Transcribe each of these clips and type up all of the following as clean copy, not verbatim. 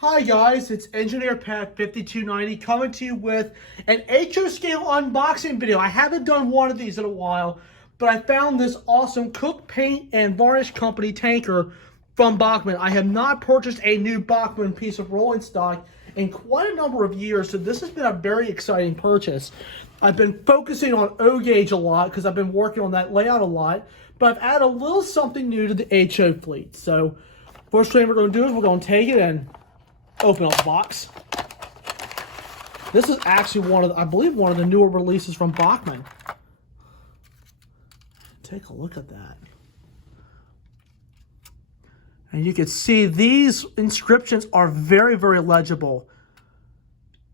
Hi guys, it's Engineer Pat 5290 coming to you with an HO scale unboxing video. I haven't done one of these in a while, but I found this awesome Cook Paint and Varnish Company tanker from Bachman. I have not purchased a new Bachman piece of rolling stock in quite a number of years, so this has been a very exciting purchase. I've been focusing on O-gauge a lot because I've been working on that layout a lot, but I've added a little something new to the HO fleet. So first thing we're going to do is we're going to take it and open up the box. This is actually I believe one of the newer releases from Bachman. Take a look at that. And you can see these inscriptions are very, very legible.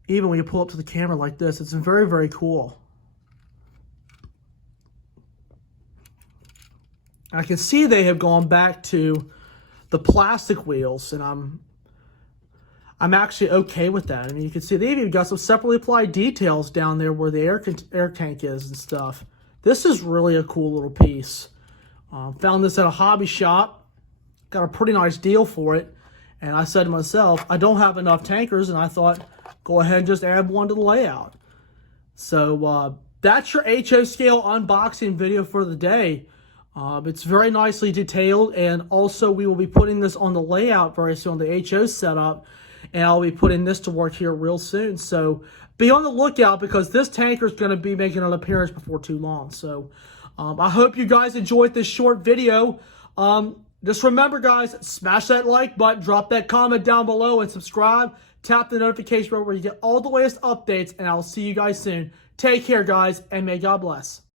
Even when you pull up to the camera like this, it's very, very cool. I can see they have gone back to the plastic wheels, and I'm actually okay with that. I mean, you can see they've even got some separately applied details down there where the air tank is and stuff. This is really a cool little piece. Found this at a hobby shop. Got a pretty nice deal for it. And I said to myself, I don't have enough tankers, and I thought, go ahead and just add one to the layout. So that's your HO scale unboxing video for the day. It's very nicely detailed, and also we will be putting this on the layout very soon, the HO setup, and I'll be putting this to work here real soon. So be on the lookout because this tanker is going to be making an appearance before too long. So I hope you guys enjoyed this short video. Just remember, guys, smash that like button, drop that comment down below, and subscribe. Tap the notification bell where you get all the latest updates, and I'll see you guys soon. Take care, guys, and may God bless.